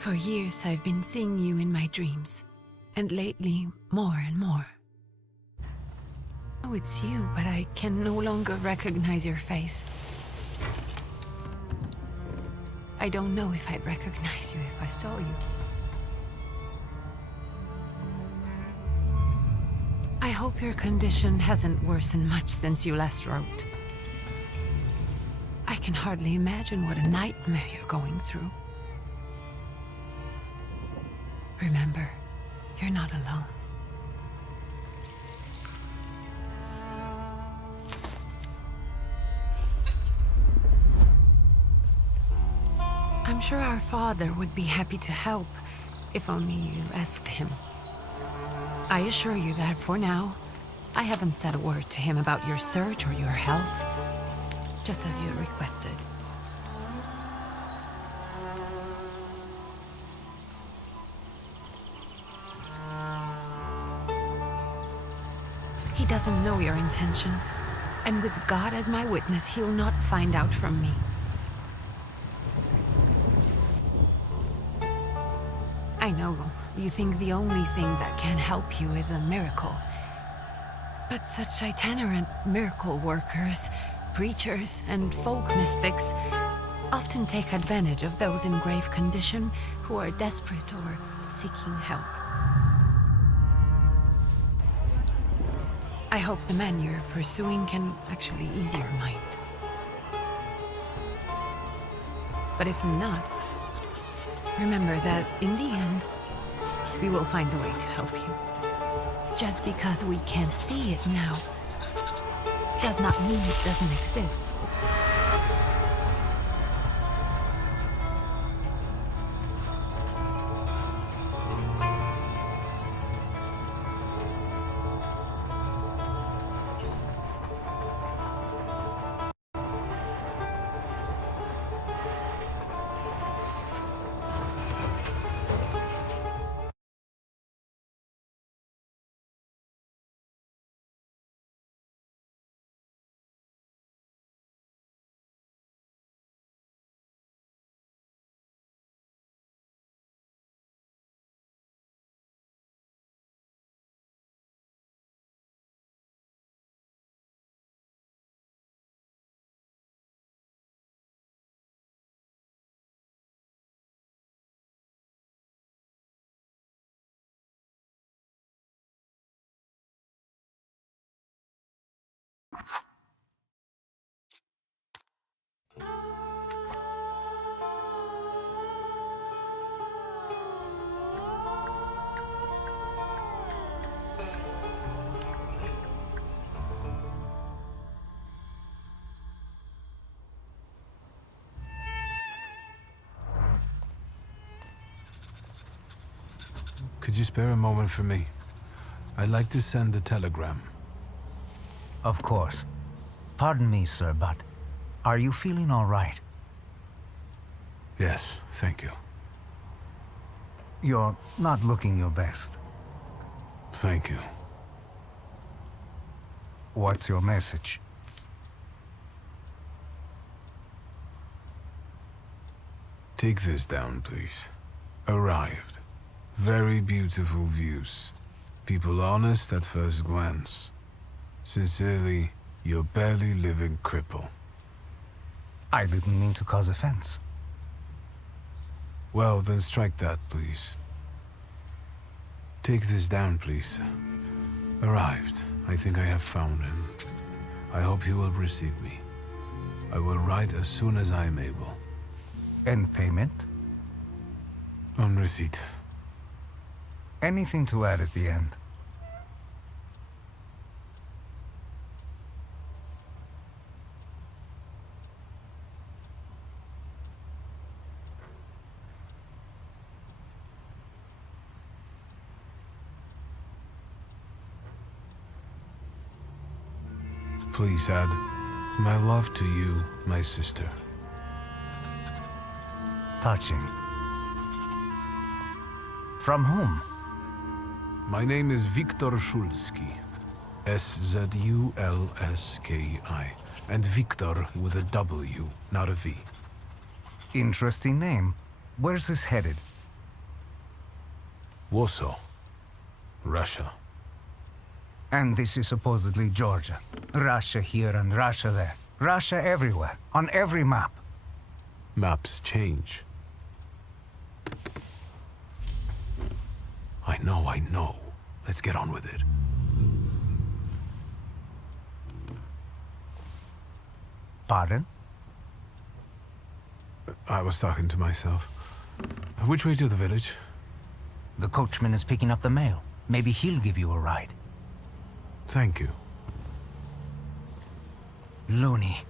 For years I've been seeing you in my dreams, and lately more and more. Oh, it's you, but I can no longer recognize your face. I don't know if I'd recognize you if I saw you. I hope your condition hasn't worsened much since you last wrote. I can hardly imagine what a nightmare you're going through. Remember, you're not alone. I'm sure our father would be happy to help, if only you asked him. I assure you that for now, I haven't said a word to him about your search or your health, just as you requested. He doesn't know your intention, and with God as my witness, he'll not find out from me. I know you think the only thing that can help you is a miracle. But such itinerant miracle workers, preachers, and folk mystics often take advantage of those in grave condition who are desperate or seeking help. I hope the man you're pursuing can actually ease your mind. But if not, remember that in the end, we will find a way to help you. Just because we can't see it now does not mean it doesn't exist. Could you spare a moment for me? I'd like to send a telegram. Of course. Pardon me, sir, but are you feeling all right? Yes, thank you. You're not looking your best. Thank you. What's your message? Take this down, please. Arrived. Very beautiful views. People honest at first glance. Sincerely, your barely living cripple. I didn't mean to cause offense. Well, then strike that, please. Take this down, please. Arrived. I think I have found him. I hope he will receive me. I will write as soon as I am able. And payment? On receipt. Anything to add at the end? Please add my love to you, my sister. Touching. From whom? My name is Viktor Szulski. S-Z-U-L-S-K-I. And Viktor with a W, not a V. Interesting name. Where's this headed? Warsaw. Russia. And this is supposedly Georgia. Russia here and Russia there. Russia everywhere, on every map. Maps change. I know. Let's get on with it. Pardon? I was talking to myself. Which way to the village? The coachman is picking up the mail. Maybe he'll give you a ride. Thank you. Loony.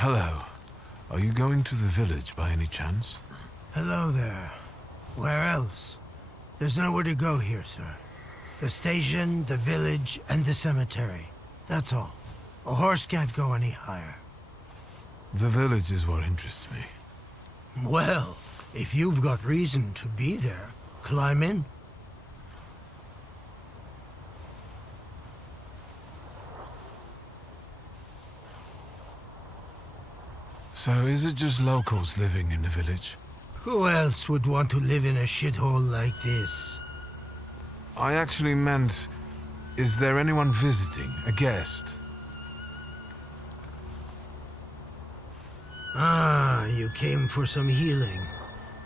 Hello. Are you going to the village by any chance? Hello there. Where else? There's nowhere to go here, sir. The station, the village, and the cemetery. That's all. A horse can't go any higher. The village is what interests me. Well, if you've got reason to be there, climb in. So is it just locals living in the village? Who else would want to live in a shithole like this? I actually meant, is there anyone visiting, a guest? Ah, you came for some healing.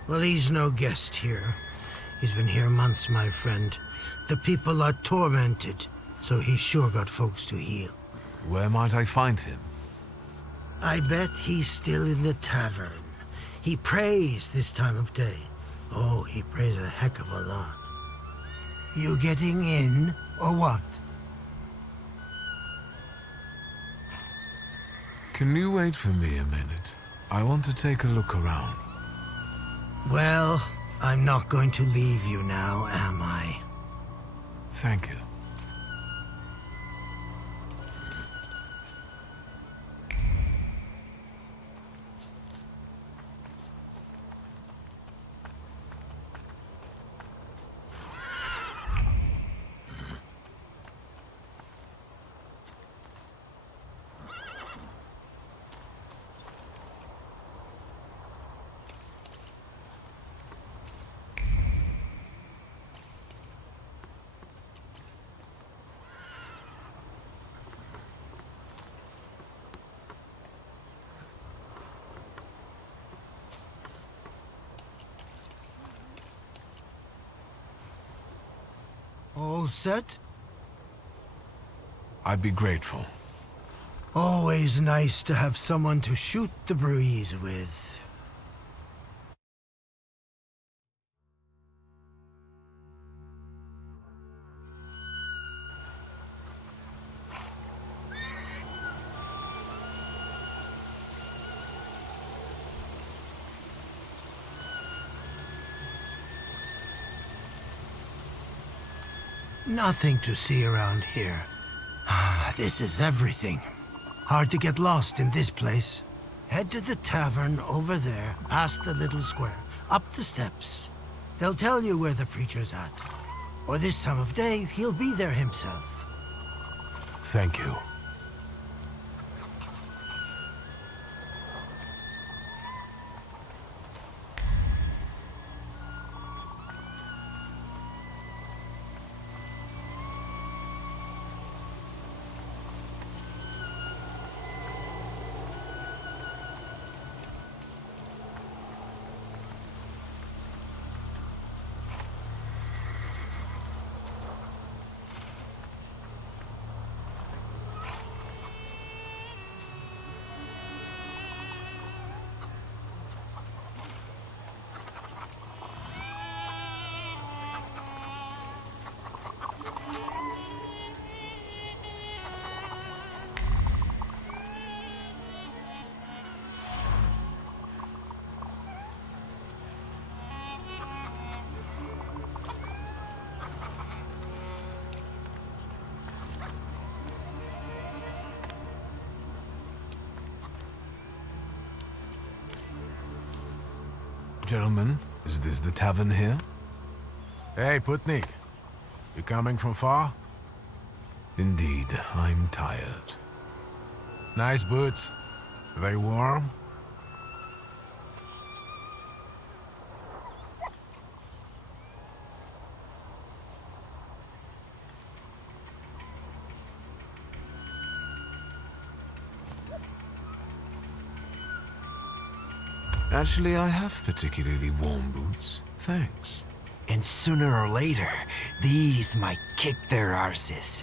Well, he's no guest here. He's been here months, my friend. The people are tormented, so he's sure got folks to heal. Where might I find him? I bet he's still in the tavern. He prays this time of day. Oh, he prays a heck of a lot. You getting in, or what? Can you wait for me a minute? I want to take a look around. Well, I'm not going to leave you now, am I? Thank you. All set? I'd be grateful. Always nice to have someone to shoot the breeze with. Nothing to see around here. This is everything. Hard to get lost in this place. Head to the tavern over there, past the little square, up the steps. They'll tell you where the preacher's at. Or this time of day, he'll be there himself. Thank you. Gentlemen, is this the tavern here? Hey, Putnik. You coming from far? Indeed, I'm tired. Nice boots. They warm? Actually, I have particularly warm boots. Thanks. And sooner or later, these might kick their arses.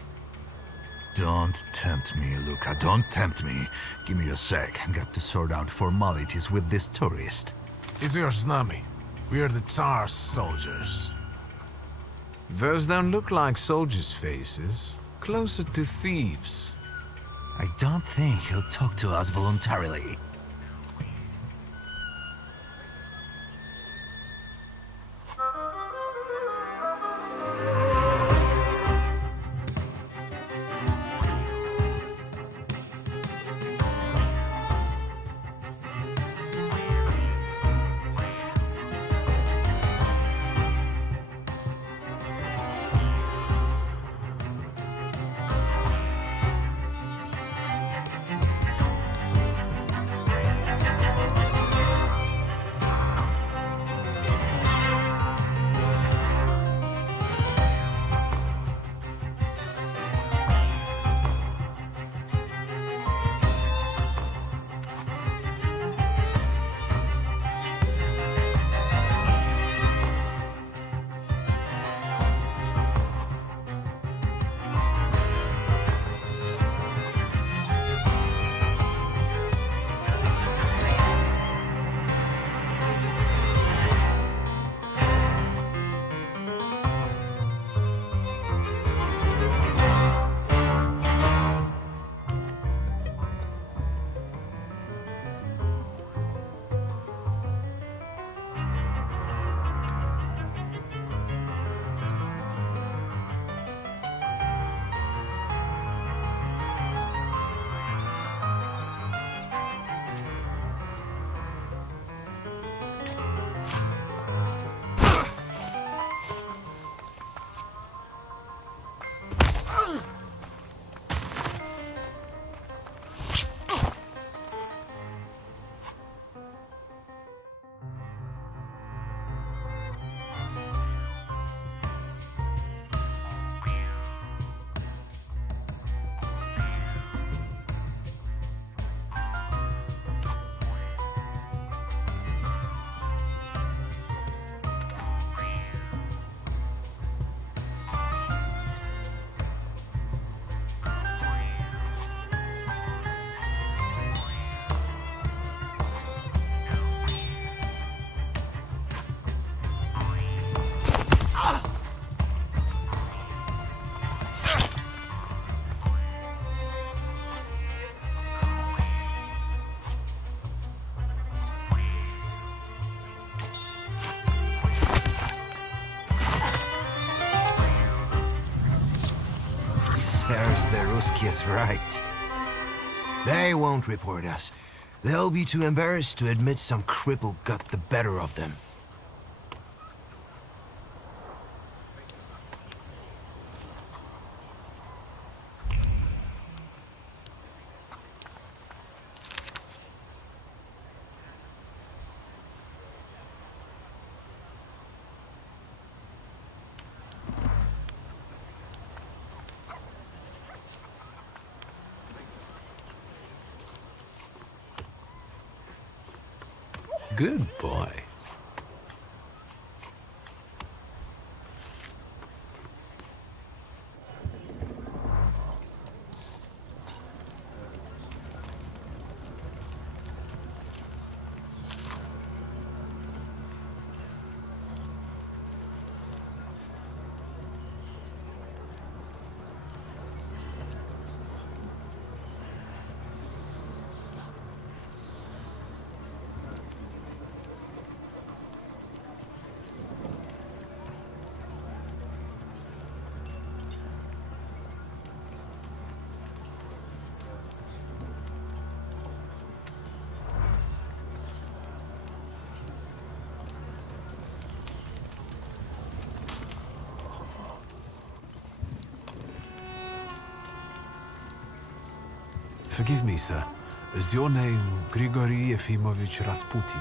Don't tempt me, Luca. Don't tempt me. Give me a sec. Got to sort out formalities with this tourist. It's your snummy. We are the Tsar's soldiers. Those don't look like soldiers' faces. Closer to thieves. I don't think he'll talk to us voluntarily. Sirs, the Ruski is right. They won't report us. They'll be too embarrassed to admit some cripple got the better of them. Good boy. Forgive me, sir. Is your name Grigory Yefimovich Rasputin?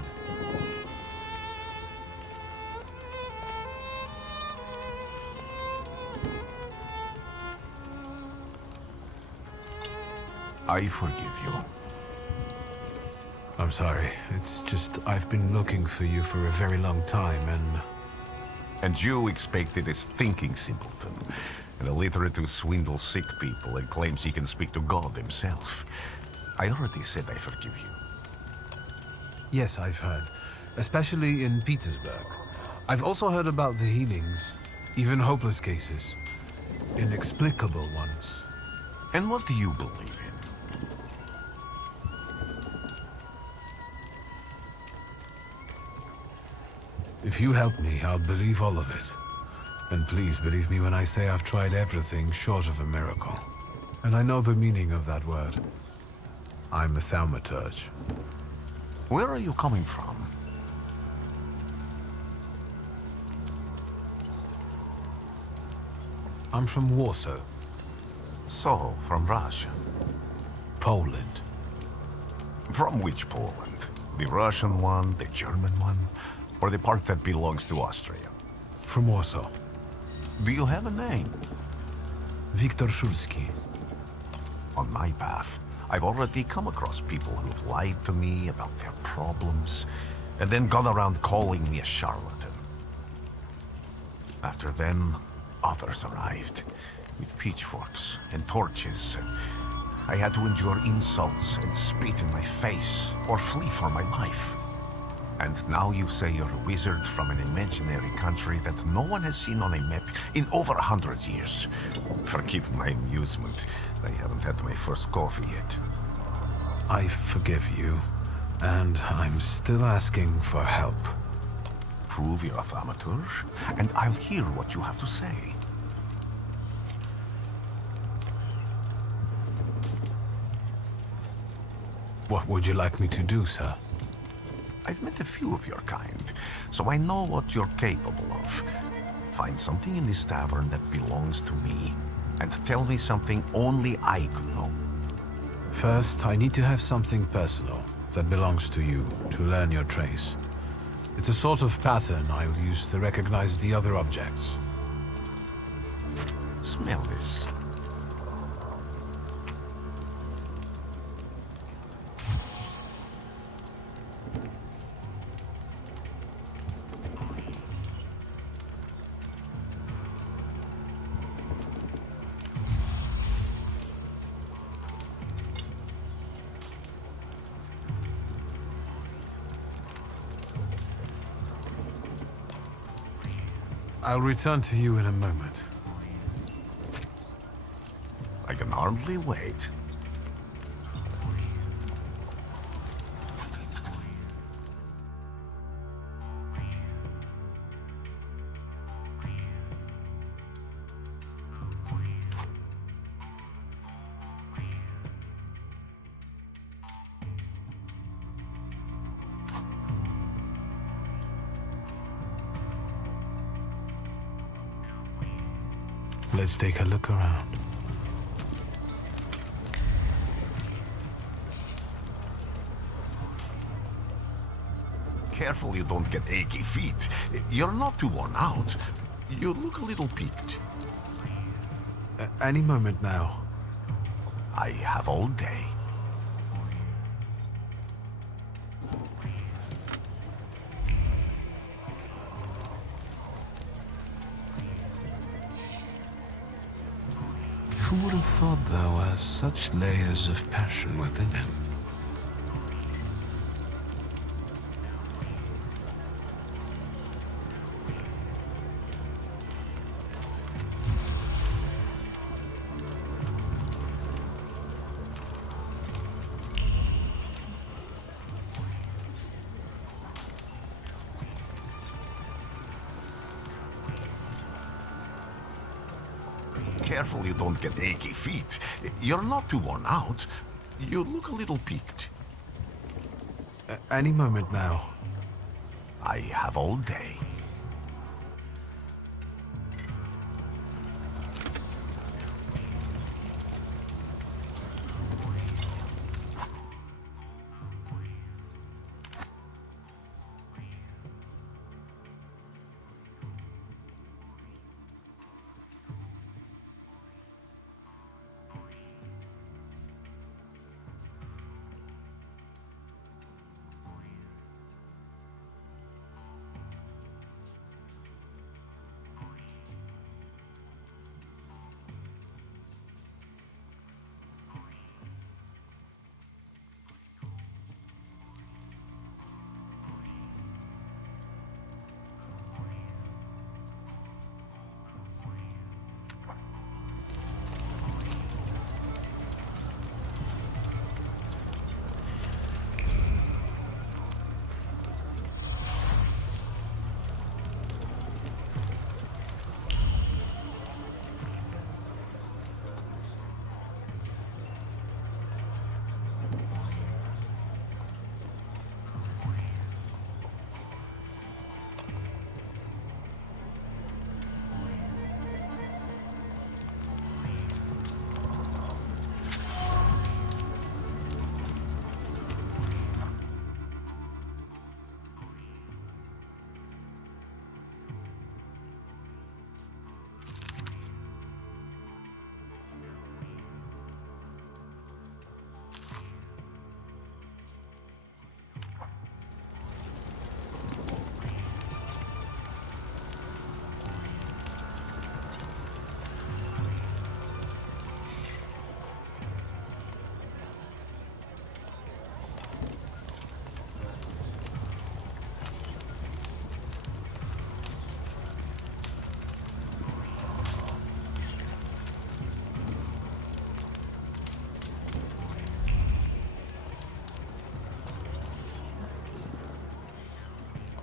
I forgive you. I'm sorry. It's just I've been looking for you for a very long time, and... And you expected a thinking simpleton, an illiterate who swindles sick people and claims he can speak to God himself. I already said I forgive you. Yes, I've heard. Especially in Petersburg. I've also heard about the healings, even hopeless cases. Inexplicable ones. And what do you believe in? If you help me, I'll believe all of it. And please believe me when I say I've tried everything short of a miracle. And I know the meaning of that word. I'm a Thaumaturge. Where are you coming from? I'm from Warsaw, So, from Russia. Poland. From which Poland? The Russian one, the German one, or the part that belongs to Austria? From Warsaw. Do you have a name? Viktor Szulski. On my path, I've already come across people who've lied to me about their problems, and then gone around calling me a charlatan. After them, others arrived, with pitchforks and torches, and I had to endure insults and spit in my face, or flee for my life. And now you say you're a wizard from an imaginary country that no one has seen on a map in over 100 years. Forgive my amusement. I haven't had my first coffee yet. I forgive you, and I'm still asking for help. Prove you're a Thaumaturge, and I'll hear what you have to say. What would you like me to do, sir? I've met a few of your kind, so I know what you're capable of. Find something in this tavern that belongs to me, and tell me something only I could know. First, I need to have something personal that belongs to you to learn your trace. It's a sort of pattern I'll use to recognize the other objects. Smell this. I'll return to you in a moment. I can hardly wait. let's take a look around. Careful you don't get achy feet. You're not too worn out. You look a little peaked. Any moment now. I have all day. Who would have thought there were such layers of passion within him? Careful you don't get achy feet. You're not too worn out. You look a little peaked. Any moment now. I have all day.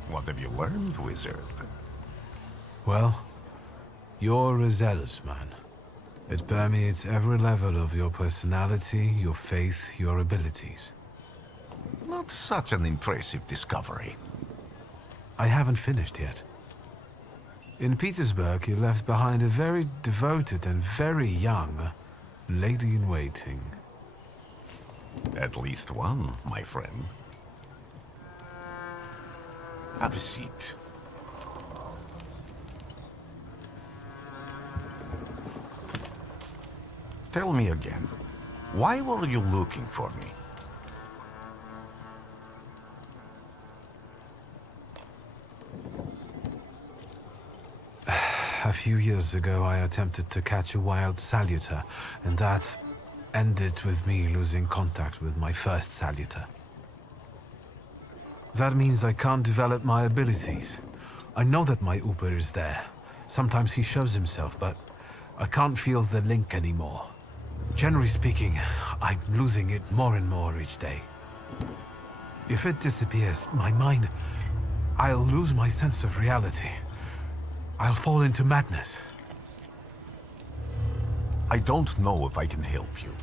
What have you learned, wizard? Well, you're a zealous man. It permeates every level of your personality, your faith, your abilities. Not such an impressive discovery. I haven't finished yet. In Petersburg, you left behind a very devoted and very young lady-in-waiting. At least one, my friend. Have a seat. Tell me again, why were you looking for me? A few years ago, I attempted to catch a wild saluter, and that ended with me losing contact with my first saluter. That means I can't develop my abilities. I know that my Uber is there. Sometimes he shows himself, but I can't feel the link anymore. Generally speaking, I'm losing it more and more each day. If it disappears, my mind, I'll lose my sense of reality. I'll fall into madness. I don't know if I can help you.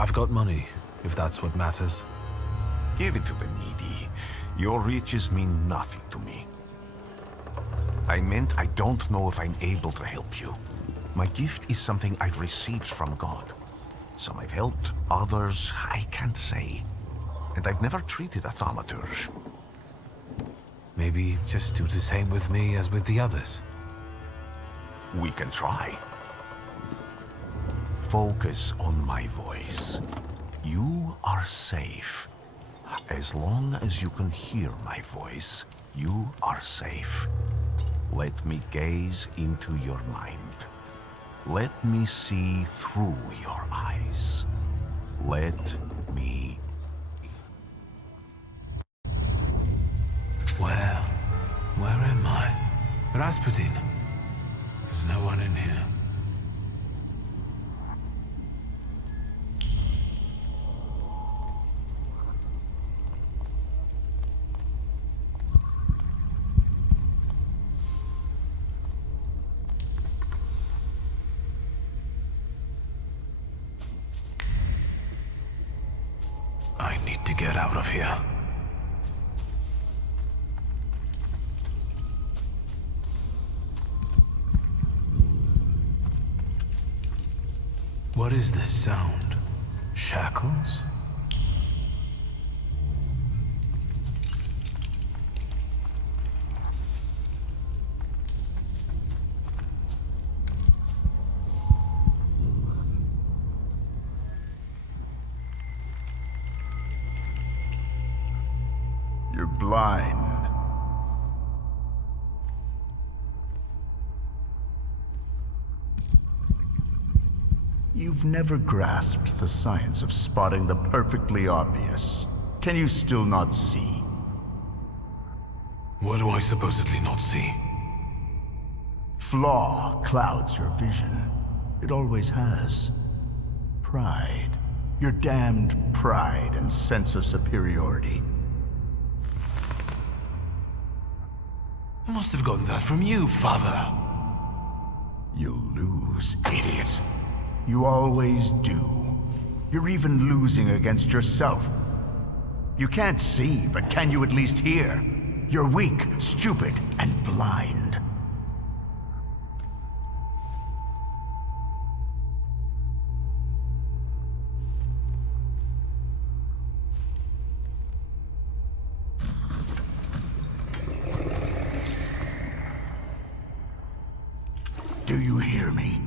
I've got money, if that's what matters. Give it to the needy. Your riches mean nothing to me. I meant I don't know if I'm able to help you. My gift is something I've received from God. Some I've helped, others I can't say. And I've never treated a Thaumaturge. Maybe just do the same with me as with the others. We can try. Focus on my voice. You are safe. As long as you can hear my voice, you are safe. Let me gaze into your mind. Let me see through your eyes. Let me... Where am I? Rasputin. There's no one in here. I need to get out of here. What is this sound? Shackles? You're blind. You've never grasped the science of spotting the perfectly obvious. Can you still not see? What do I supposedly not see? Flaw clouds your vision. It always has. Pride. Your damned pride and sense of superiority. I must have gotten that from you, Father. You'll lose, idiot. You always do. You're even losing against yourself. You can't see, but can you at least hear? You're weak, stupid, and blind. Do you hear me?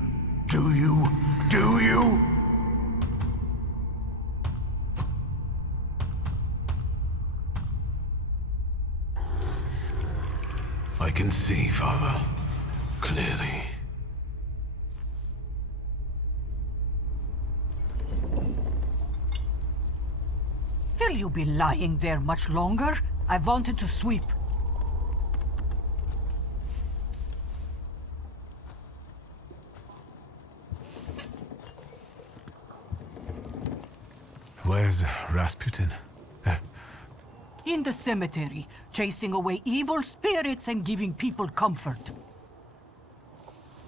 Do you? Do you? I can see, Father. Clearly. Will you be lying there much longer? I wanted to sweep. Where's Rasputin? In the cemetery, chasing away evil spirits and giving people comfort.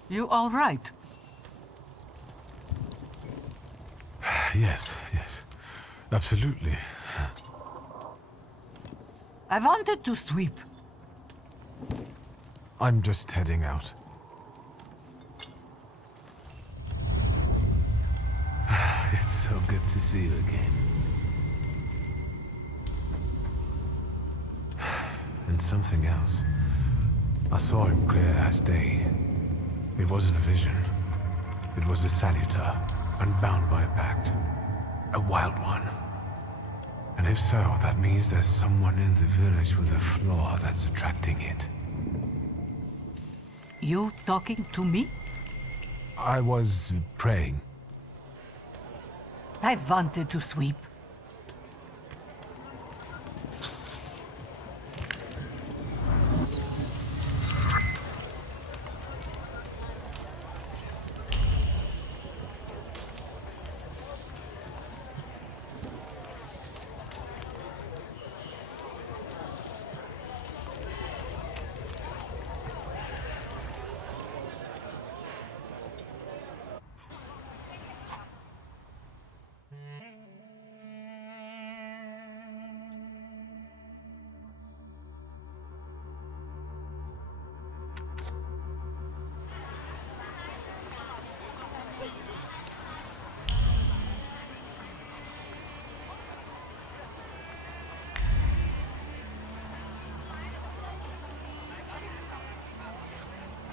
You all right? Yes. Absolutely. I wanted to sweep. I'm just heading out. It's so good to see you again. And something else. I saw him clear as day. It wasn't a vision. It was a saluter, unbound by a pact. A wild one. And if so, that means there's someone in the village with a flaw that's attracting it. You talking to me? I was praying. I wanted to sweep.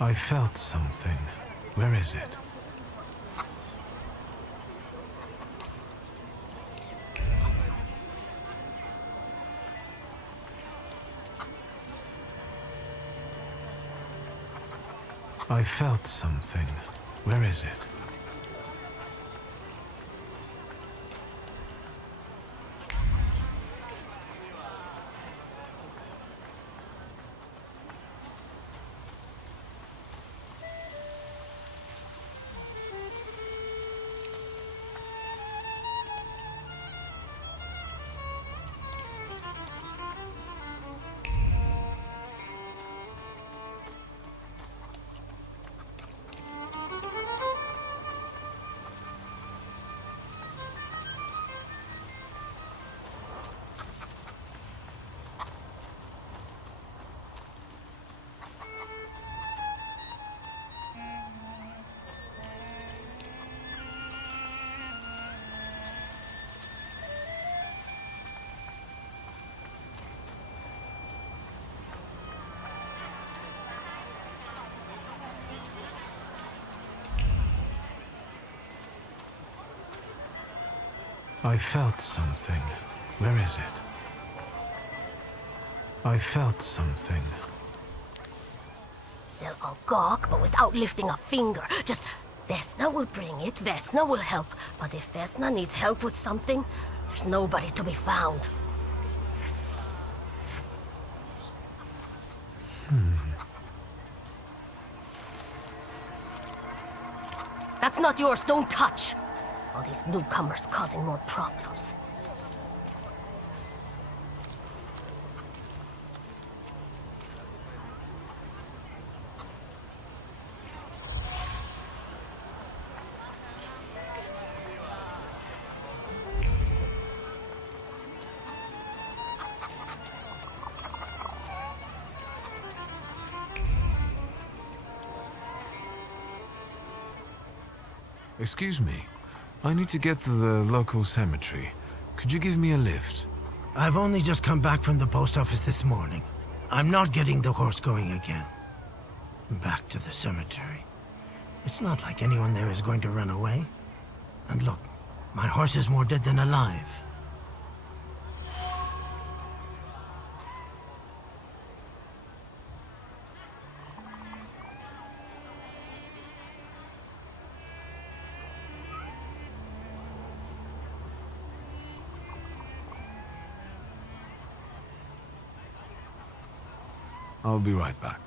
I felt something. Where is it? I felt something. Where is it? I felt something. Where is it? I felt something. They'll all gawk, but without lifting a finger. Just, Vesna will bring it, Vesna will help. But if Vesna needs help with something, there's nobody to be found. That's not yours, don't touch! All these newcomers causing more problems. Excuse me. I need to get to the local cemetery. Could you give me a lift? I've only just come back from the post office this morning. I'm not getting the horse going again. Back to the cemetery. It's not like anyone there is going to run away. And look, my horse is more dead than alive. I'll be right back.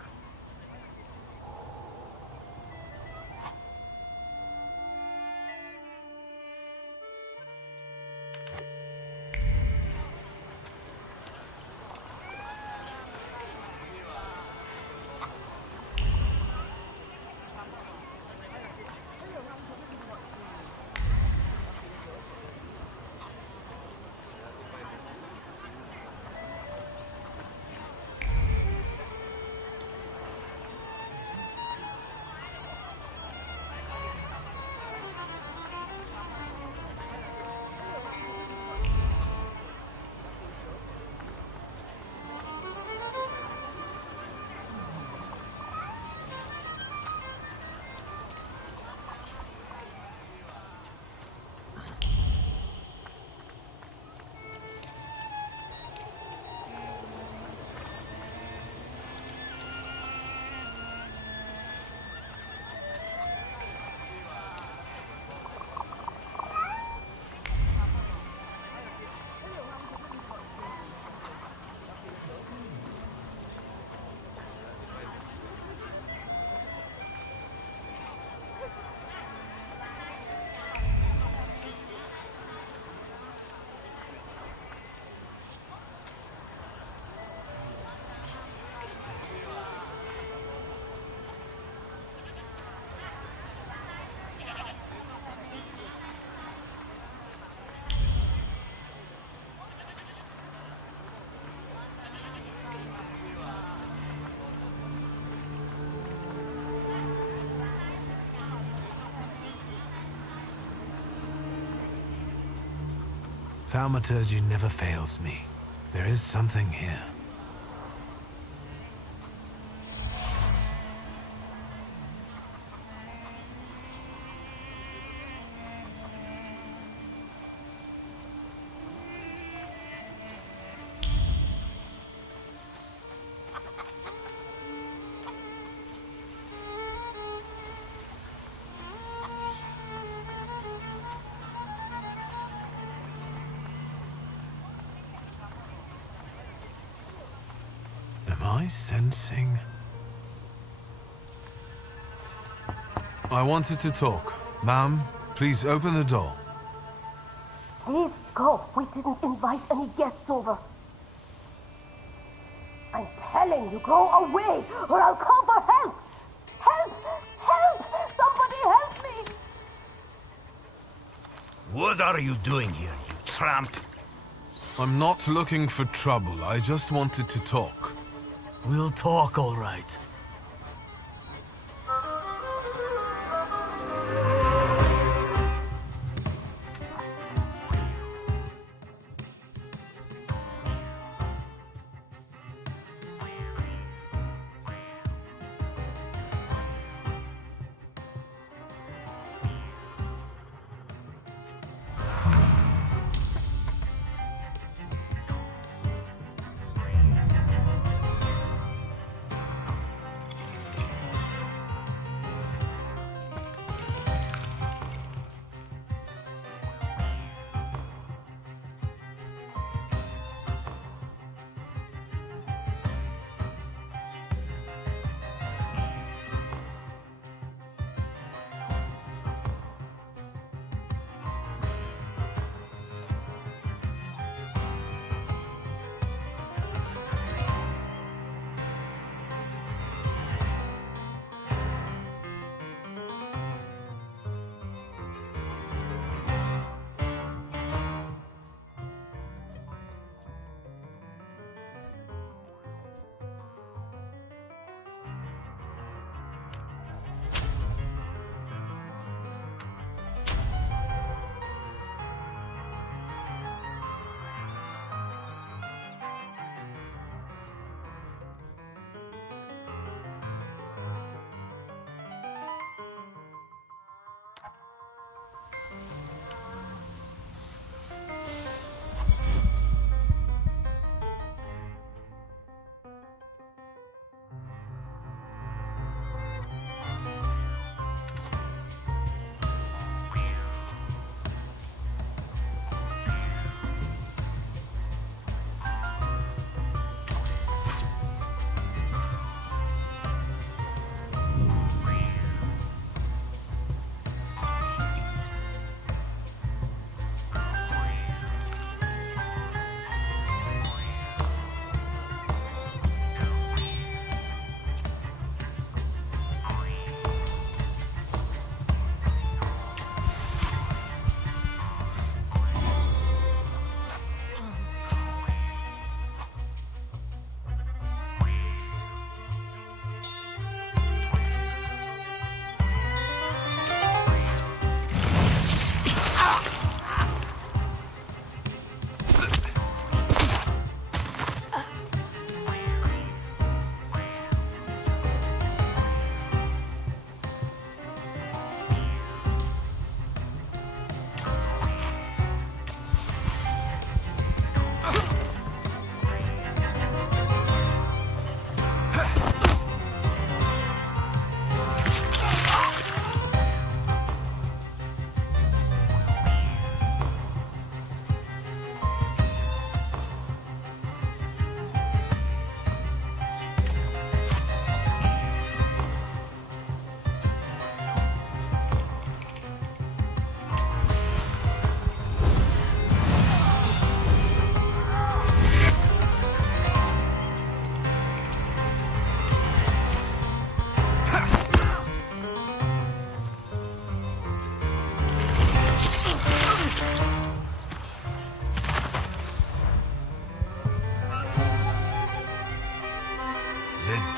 Thaumaturge never fails me. There is something here. I sensing? I wanted to talk. Ma'am, please open the door. Please go. We didn't invite any guests over. I'm telling you, go away, or I'll call for help! Help! Help! Somebody help me! What are you doing here, you tramp? I'm not looking for trouble. I just wanted to talk. We'll talk, all right.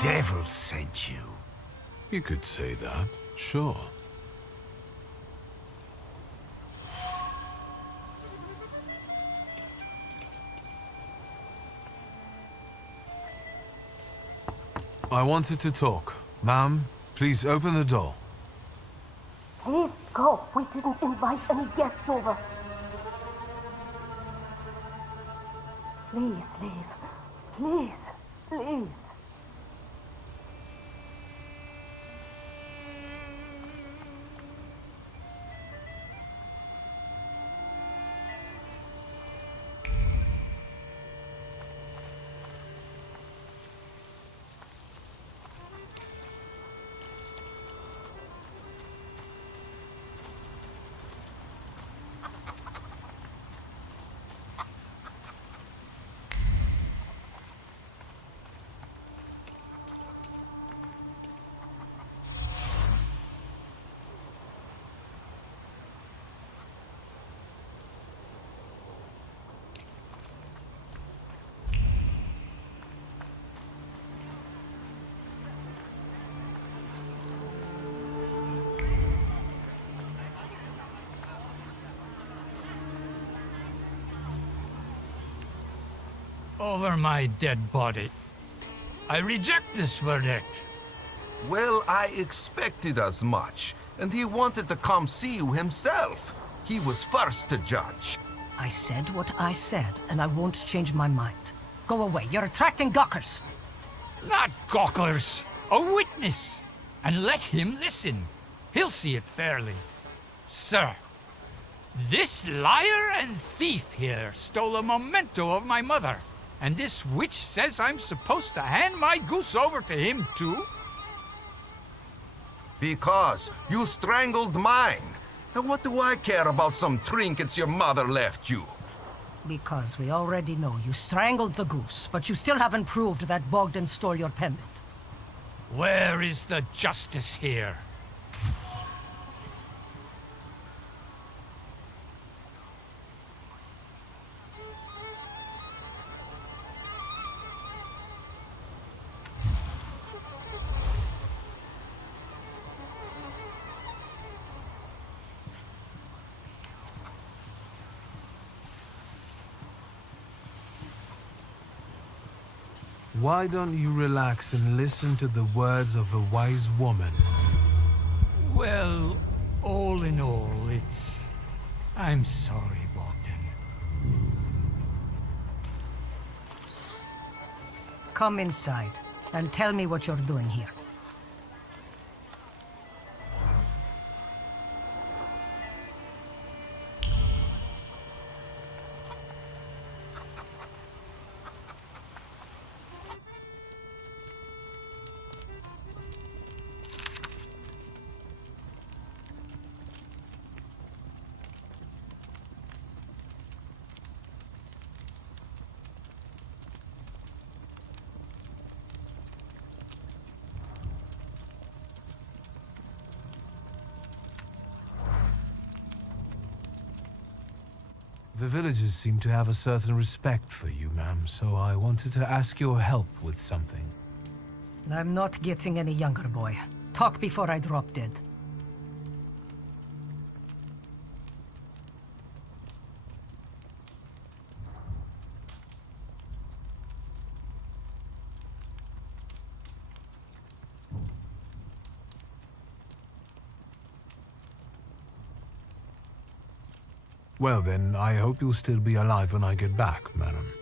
devil sent you. You could say that, sure. I wanted to talk. Ma'am, please open the door. Please go. We didn't invite any guests over. Please leave. Please, please. over my dead body. I reject this verdict. Well, I expected as much, and he wanted to come see you himself. He was first to judge. I said what I said, and I won't change my mind. Go away. You're attracting gawkers. Not gawkers, a witness. And let him listen. He'll see it fairly. Sir, this liar and thief here stole a memento of my mother. And this witch says I'm supposed to hand my goose over to him too? Because you strangled mine. And what do I care about some trinkets your mother left you? Because we already know you strangled the goose, but you still haven't proved that Bogdan stole your pendant. Where is the justice here? Why don't you relax and listen to the words of a wise woman? Well, all in all, I'm sorry, Bogdan. Come inside and tell me what you're doing here. The villagers seem to have a certain respect for you, ma'am, so I wanted to ask your help with something. I'm not getting any younger, boy. Talk before I drop dead. Well then, I hope you'll still be alive when I get back, madam.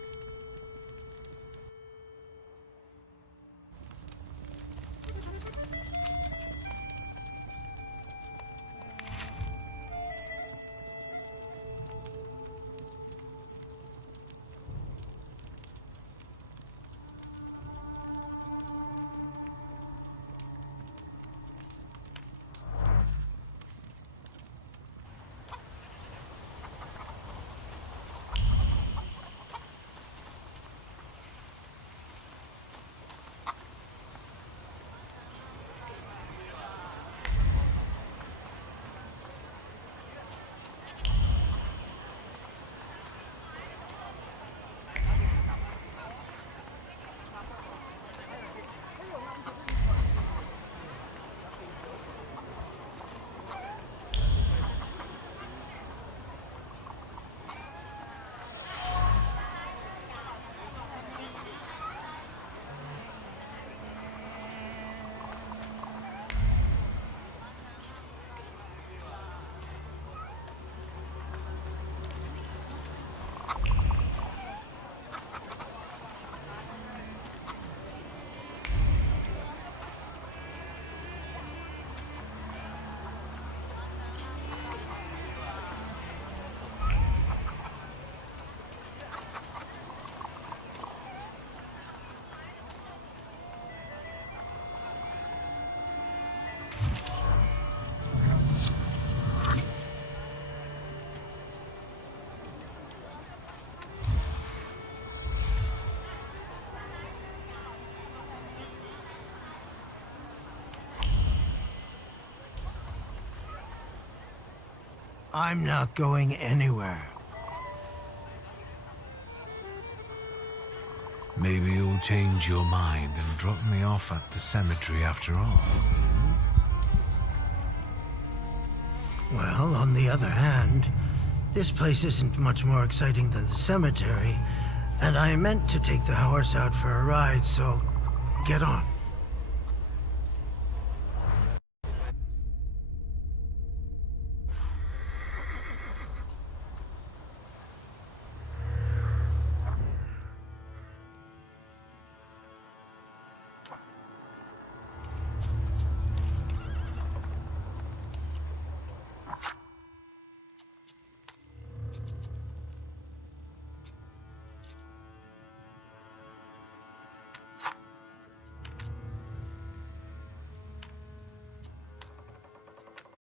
I'm not going anywhere. Maybe you'll change your mind and drop me off at the cemetery after all. Well, on the other hand, this place isn't much more exciting than the cemetery, And I meant to take the horse out for a ride, so get on.